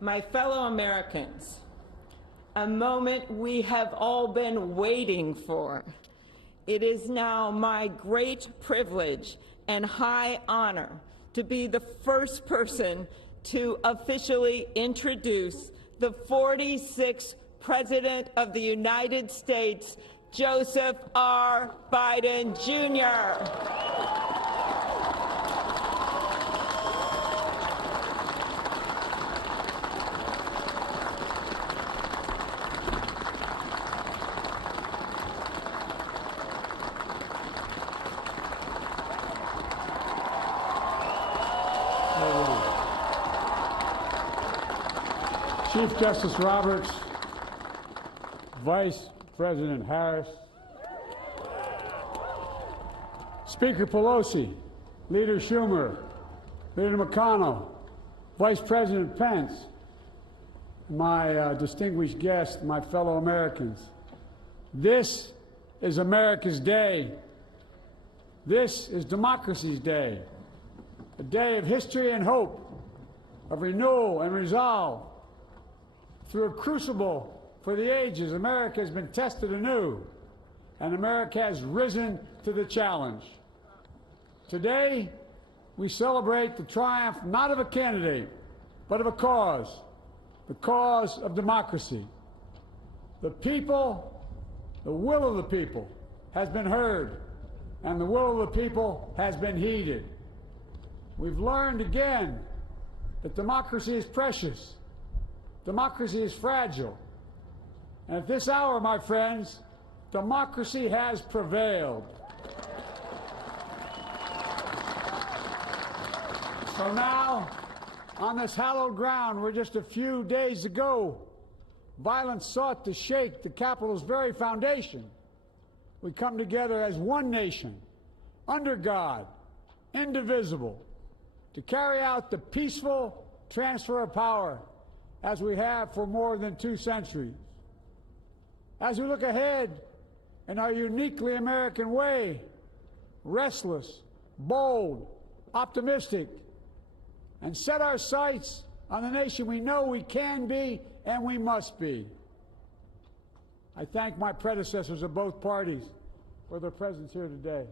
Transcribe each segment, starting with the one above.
My fellow Americans, a moment we have all been waiting for. It is now my great privilege and high honor to be the first person to officially introduce the 46th President of the United States, Joseph R. Biden, Jr. Chief Justice Roberts, Vice President Harris, Speaker Pelosi, Leader Schumer, Leader McConnell, Vice President Pence, my distinguished guests, my fellow Americans. This is America's day. This is democracy's day, a day of history and hope, of renewal and resolve. Through a crucible for the ages, America has been tested anew, and America has risen to the challenge. Today, we celebrate the triumph not of a candidate, but of a cause, the cause of democracy. The people, the will of the people has been heard, and the will of the people has been heeded. We've learned again that democracy is precious. Democracy is fragile. And at this hour, my friends, democracy has prevailed. So now, on this hallowed ground where just a few days ago, violence sought to shake the Capitol's very foundation, we come together as one nation, under God, indivisible, to carry out the peaceful transfer of power as we have for more than 2 centuries. As we look ahead in our uniquely American way, restless, bold, optimistic, and set our sights on the nation we know we can be and we must be. I thank my predecessors of both parties for their presence here today.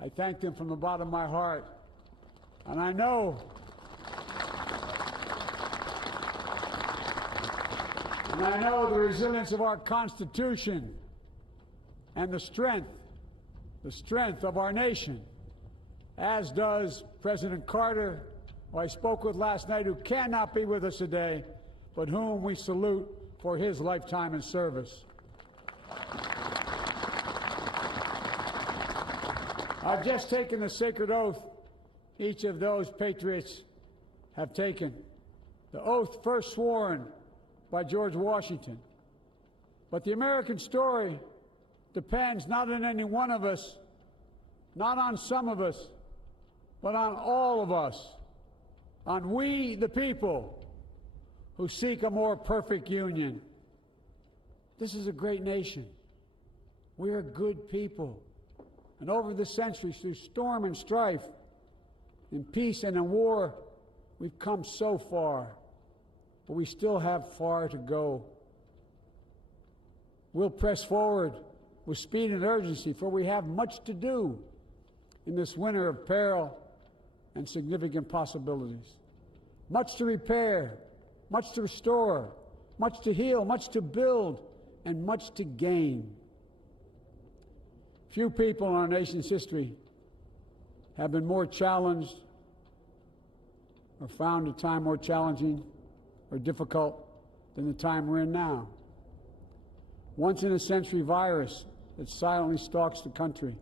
I thank them from the bottom of my heart. And I know the resilience of our Constitution and the strength of our nation, as does President Carter, who I spoke with last night, who cannot be with us today, but whom we salute for his lifetime in service. I've just taken the sacred oath each of those patriots have taken, the oath first sworn by George Washington. But the American story depends not on any one of us, not on some of us, but on all of us, on we the people who seek a more perfect union. This is a great nation. We are good people. And over the centuries, through storm and strife, in peace and in war, we've come so far. But we still have far to go. We'll press forward with speed and urgency, for we have much to do in this winter of peril and significant possibilities. Much to repair, much to restore, much to heal, much to build, and much to gain. Few people in our nation's history have been more challenged or found a time more challenging or difficult than the time we're in now. Once-in-a-century virus that silently stalks the country.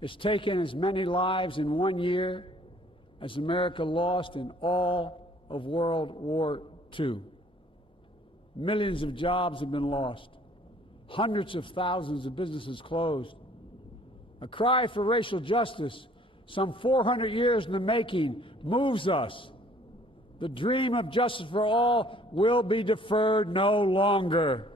It's taken as many lives in 1 year as America lost in all of World War II. Millions of jobs have been lost. Hundreds of thousands of businesses closed. A cry for racial justice, some 400 years in the making, moves us. The dream of justice for all will be deferred no longer.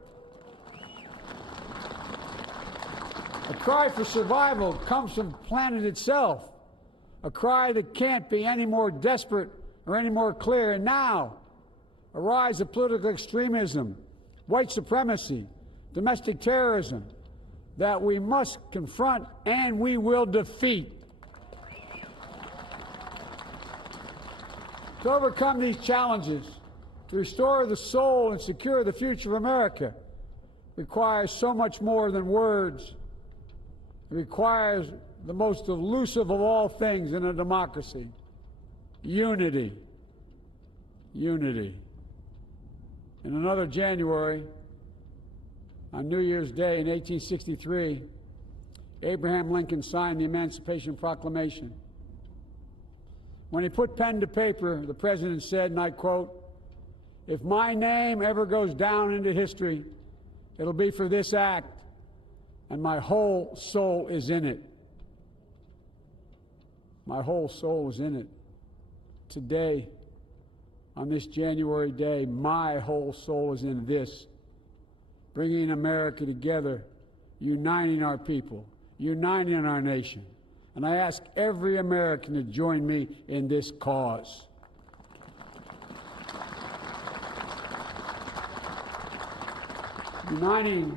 A cry for survival comes from the planet itself, a cry that can't be any more desperate or any more clear. And now, a rise of political extremism, white supremacy, domestic terrorism that we must confront and we will defeat. To overcome these challenges, to restore the soul and secure the future of America, requires so much more than words. It requires the most elusive of all things in a democracy: unity. Unity. In another January, on New Year's Day in 1863, Abraham Lincoln signed the Emancipation Proclamation. When he put pen to paper, the president said, and I quote, "If my name ever goes down into history, it'll be for this act, and my whole soul is in it." My whole soul is in it. Today, on this January day, my whole soul is in this, bringing America together, uniting our people, uniting our nation. And I ask every American to join me in this cause. Uniting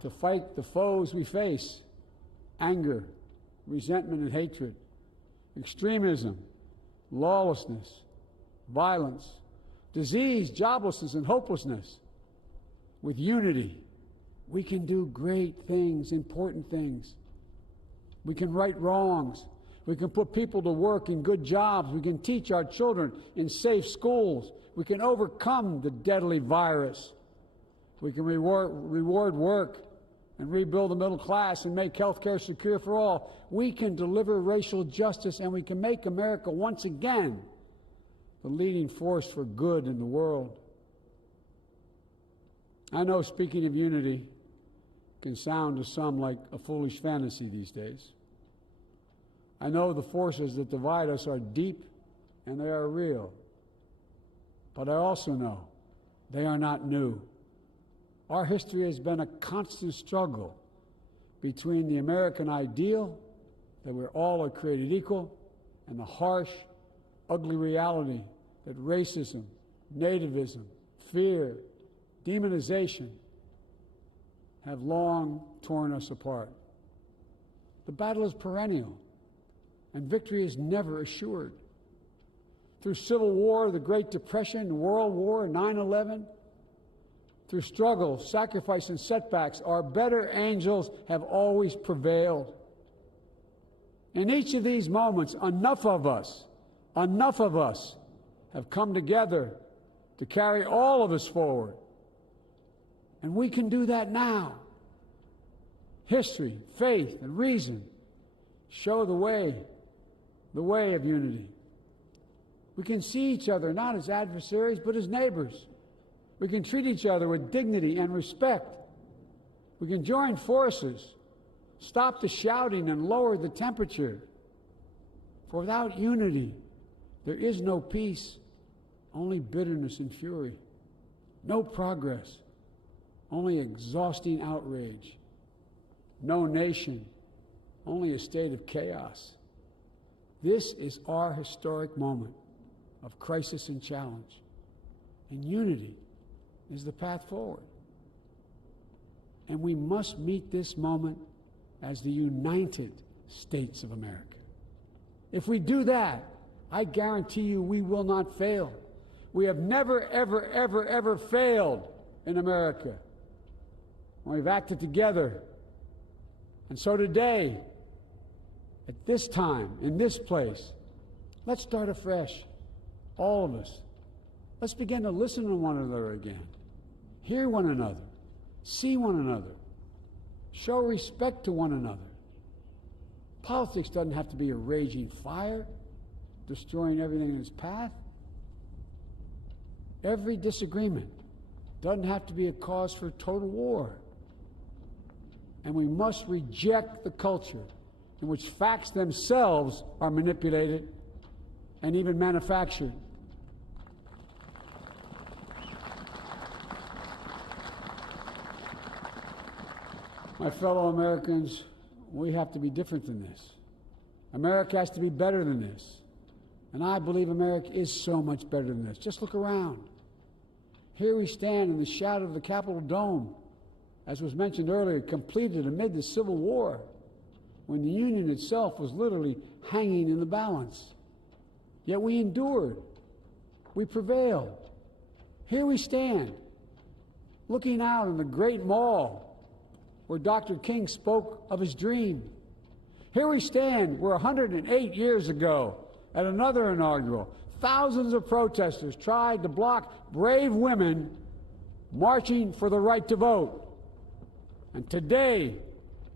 to fight the foes we face: anger, resentment and hatred, extremism, lawlessness, violence, disease, joblessness and hopelessness. With unity, we can do great things, important things. We can right wrongs. We can put people to work in good jobs. We can teach our children in safe schools. We can overcome the deadly virus. We can reward work and rebuild the middle class and make health care secure for all. We can deliver racial justice, and we can make America once again the leading force for good in the world. I know speaking of unity can sound to some like a foolish fantasy these days. I know the forces that divide us are deep and they are real. But I also know they are not new. Our history has been a constant struggle between the American ideal that we're all are created equal and the harsh, ugly reality that racism, nativism, fear, demonization have long torn us apart. The battle is perennial, and victory is never assured. Through Civil War, the Great Depression, World War, 9/11, through struggle, sacrifice, and setbacks, our better angels have always prevailed. In each of these moments, enough of us have come together to carry all of us forward. And we can do that now. History, faith, and reason show the way of unity. We can see each other not as adversaries, but as neighbors. We can treat each other with dignity and respect. We can join forces, stop the shouting, and lower the temperature. For without unity, there is no peace, only bitterness and fury. No progress, only exhausting outrage. No nation, only a state of chaos. This is our historic moment of crisis and challenge, and unity is the path forward. And we must meet this moment as the United States of America. If we do that, I guarantee you we will not fail. We have never, ever, ever, ever failed in America when we've acted together. And so today, at this time, in this place, let's start afresh, all of us. Let's begin to listen to one another again, hear one another, see one another, show respect to one another. Politics doesn't have to be a raging fire, destroying everything in its path. Every disagreement doesn't have to be a cause for total war. And we must reject the culture in which facts themselves are manipulated and even manufactured. My fellow Americans, we have to be different than this. America has to be better than this. And I believe America is so much better than this. Just look around. Here we stand in the shadow of the Capitol Dome, as was mentioned earlier, completed amid the Civil War, when the Union itself was literally hanging in the balance. Yet we endured. We prevailed. Here we stand, looking out on the great mall where Dr. King spoke of his dream. Here we stand where 108 years ago, at another inaugural, thousands of protesters tried to block brave women marching for the right to vote. And today,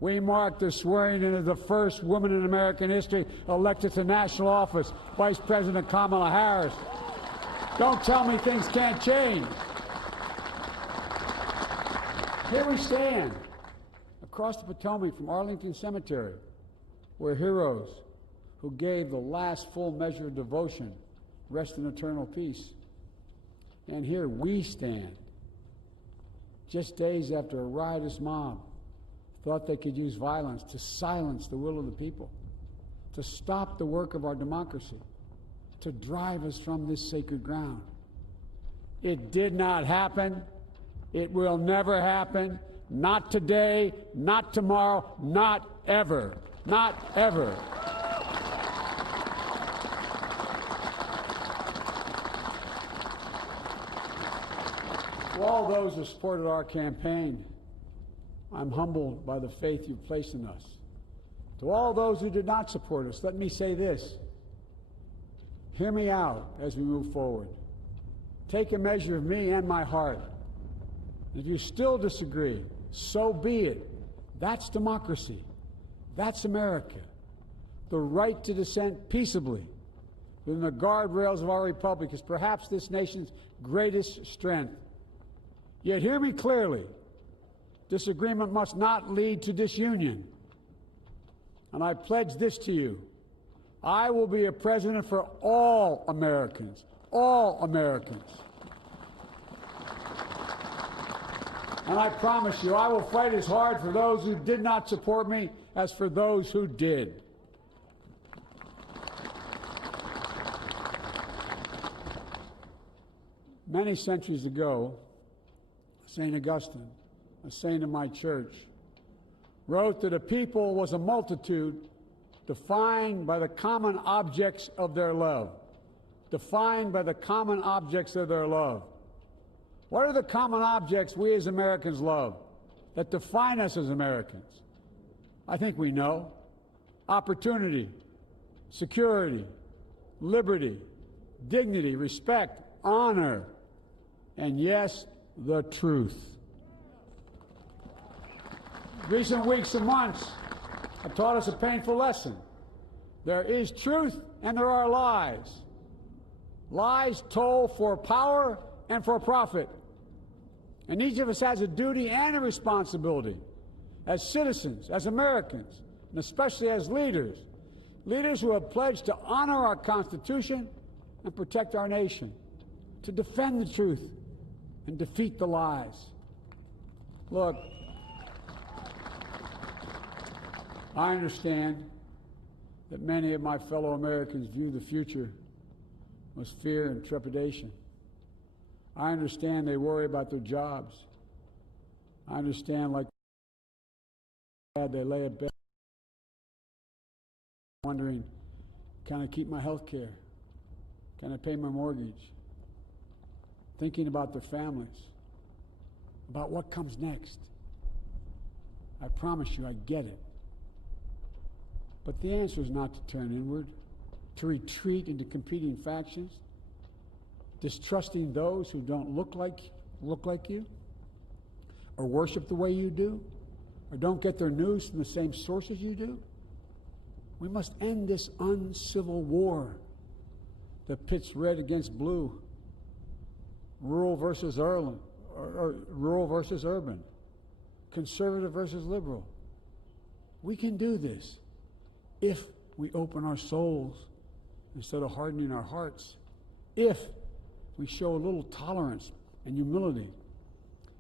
we mark the swearing in of the first woman in American history elected to national office, Vice President Kamala Harris. Don't tell me things can't change. Here we stand, across the Potomac from Arlington Cemetery, where heroes who gave the last full measure of devotion rest in eternal peace. And here we stand, just days after a riotous mob thought they could use violence to silence the will of the people, to stop the work of our democracy, to drive us from this sacred ground. It did not happen. It will never happen. Not today, not tomorrow, not ever. Not ever. To all those who supported our campaign, I'm humbled by the faith you've placed in us. To all those who did not support us, let me say this. Hear me out as we move forward. Take a measure of me and my heart. If you still disagree, so be it. That's democracy. That's America. The right to dissent peaceably within the guardrails of our republic is perhaps this nation's greatest strength. Yet hear me clearly. Disagreement must not lead to disunion. And I pledge this to you. I will be a president for all Americans. All Americans. And I promise you, I will fight as hard for those who did not support me as for those who did. Many centuries ago, St. Augustine, a saint of my church, wrote that a people was a multitude defined by the common objects of their love. Defined by the common objects of their love. What are the common objects we as Americans love that define us as Americans? I think we know. Opportunity, security, liberty, dignity, respect, honor, and yes, the truth. Recent weeks and months have taught us a painful lesson. There is truth and there are lies. Lies told for power and for profit. And each of us has a duty and a responsibility as citizens, as Americans, and especially as leaders. Leaders who have pledged to honor our Constitution and protect our nation, to defend the truth and defeat the lies. Look, I understand that many of my fellow Americans view the future with fear and trepidation. I understand they worry about their jobs. I understand, like they lay a bed wondering, can I keep my health care? Can I pay my mortgage? Thinking about their families, about what comes next. I promise you, I get it. But the answer is not to turn inward, to retreat into competing factions, distrusting those who don't look like you, or worship the way you do, or don't get their news from the same sources you do. We must end this uncivil war that pits red against blue, rural versus urban, conservative versus liberal. We can do this if we open our souls instead of hardening our hearts, if we show a little tolerance and humility,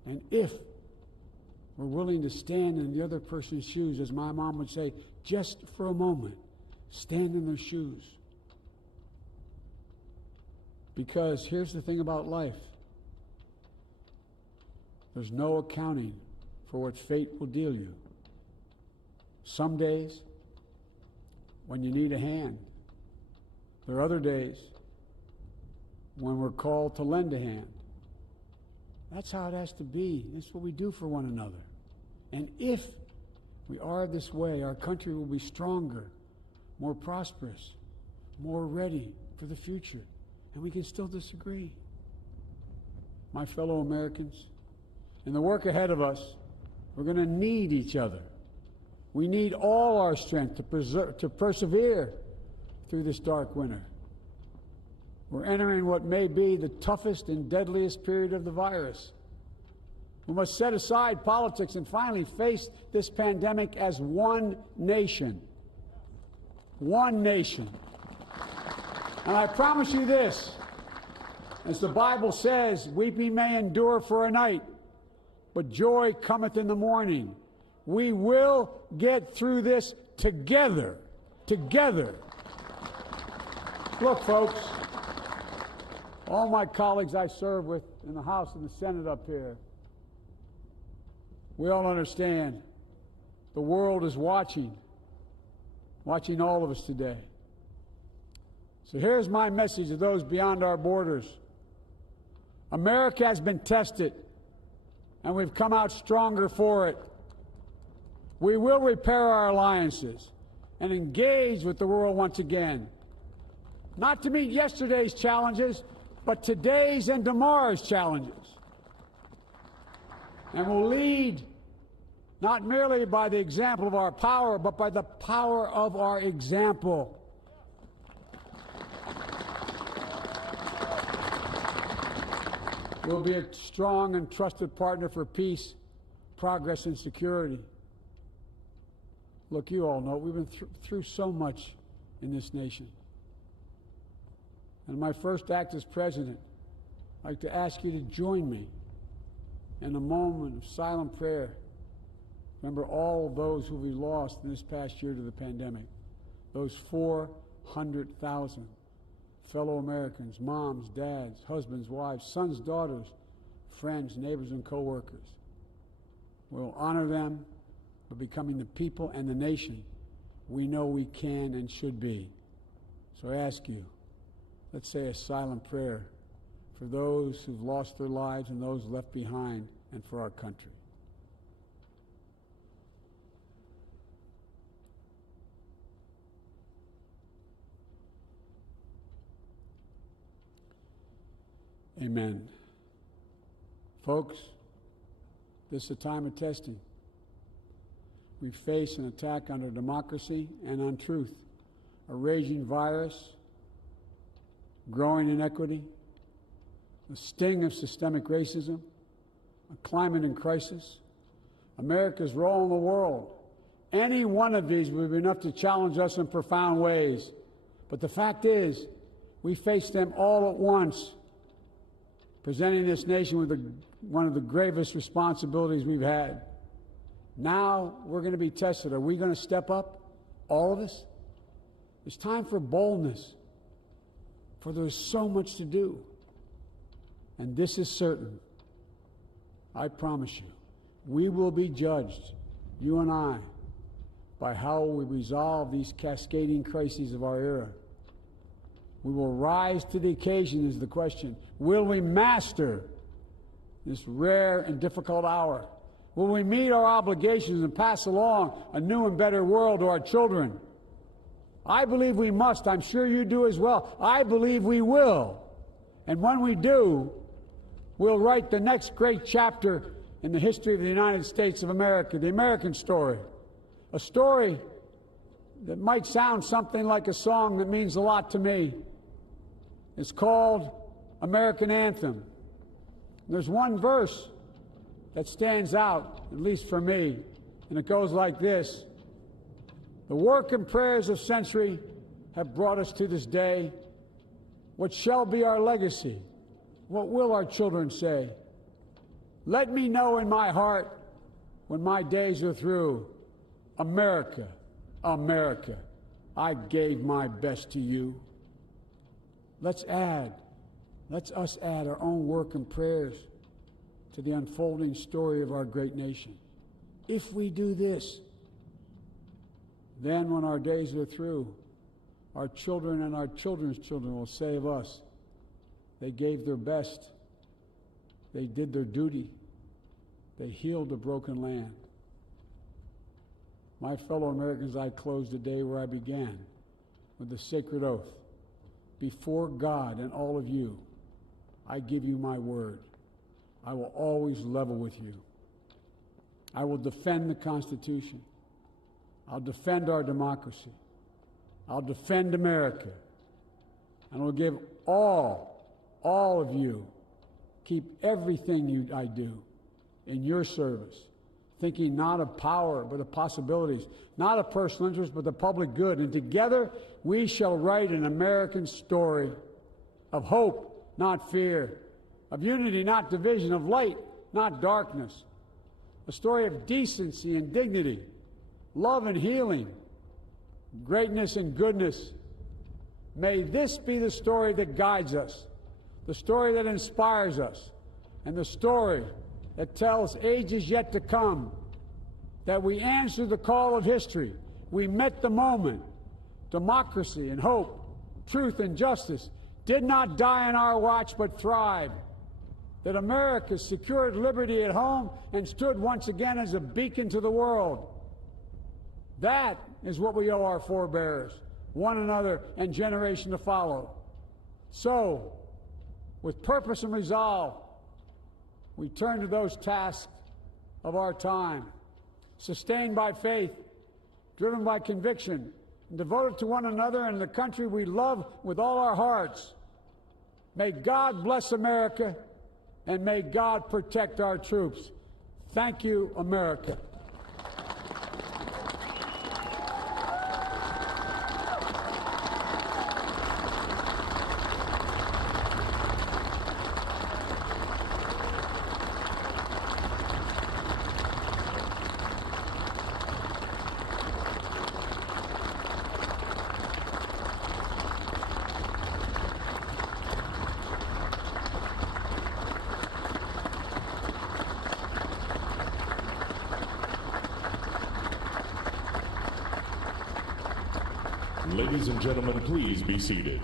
and if we're willing to stand in the other person's shoes, as my mom would say, just for a moment, stand in their shoes. Because here's the thing about life. There's no accounting for what fate will deal you. Some days when you need a hand. There are other days when we're called to lend a hand. That's how it has to be. That's what we do for one another. And if we are this way, our country will be stronger, more prosperous, more ready for the future. And we can still disagree. My fellow Americans, in the work ahead of us, we're going to need each other. We need all our strength to persevere through this dark winter. We're entering what may be the toughest and deadliest period of the virus. We must set aside politics and finally face this pandemic as one nation. One nation. And I promise you this, as the Bible says, weeping may endure for a night, but joy cometh in the morning. We will get through this together. Together. Look, folks, all my colleagues I serve with in the House and the Senate up here, we all understand the world is watching all of us today. So here's my message to those beyond our borders. America has been tested, and we've come out stronger for it. We will repair our alliances and engage with the world once again, not to meet yesterday's challenges, but today's and tomorrow's challenges. And we'll lead not merely by the example of our power, but by the power of our example. We'll be a strong and trusted partner for peace, progress, and security. Look, you all know we've been through so much in this nation. And my first act as president, I'd like to ask you to join me in a moment of silent prayer. Remember all of those who we lost in this past year to the pandemic. Those 400,000 fellow Americans, moms, dads, husbands, wives, sons, daughters, friends, neighbors, and co-workers. We'll honor them for becoming the people and the nation we know we can and should be. So I ask you, let's say a silent prayer for those who've lost their lives and those left behind, and for our country. Amen. Folks, this is a time of testing. We face an attack on our democracy and on truth, a raging virus, growing inequity, the sting of systemic racism, a climate in crisis, America's role in the world. Any one of these would be enough to challenge us in profound ways. But the fact is, we face them all at once, presenting this nation with one of the gravest responsibilities we've had. Now we're going to be tested. Are we going to step up, all of us? It's time for boldness, for there's so much to do. And this is certain. I promise you, we will be judged, you and I, by how we resolve these cascading crises of our era. We will rise to the occasion is the question. Will we master this rare and difficult hour? Will we meet our obligations and pass along a new and better world to our children? I believe we must. I'm sure you do as well. I believe we will. And when we do, we'll write the next great chapter in the history of the United States of America, the American story. A story that might sound something like a song that means a lot to me. It's called American Anthem. There's one verse that stands out, at least for me, and it goes like this. The work and prayers of century have brought us to this day. What shall be our legacy? What will our children say? Let me know in my heart when my days are through. America, America, I gave my best to you. Let's us add our own work and prayers to the unfolding story of our great nation. If we do this, then when our days are through, our children and our children's children will say of us, they gave their best, they did their duty, they healed a broken land. My fellow Americans, I close the day where I began, with the sacred oath. Before God and all of you, I give you my word. I will always level with you. I will defend the Constitution. I'll defend our democracy. I'll defend America. And I'll give all of you, keep everything I do in your service, thinking not of power, but of possibilities, not of personal interest, but the public good. And together we shall write an American story of hope, not fear, of unity, not division, of light, not darkness, a story of decency and dignity, love and healing, greatness and goodness. May this be the story that guides us, the story that inspires us, and the story that tells ages yet to come that we answered the call of history. We met the moment. Democracy and hope, truth and justice did not die on our watch but thrived. That America secured liberty at home and stood once again as a beacon to the world. That is what we owe our forebears, one another, and generation to follow. So, with purpose and resolve, we turn to those tasks of our time, sustained by faith, driven by conviction, and devoted to one another and the country we love with all our hearts. May God bless America, and may God protect our troops. Thank you, America. Ladies and gentlemen, please be seated.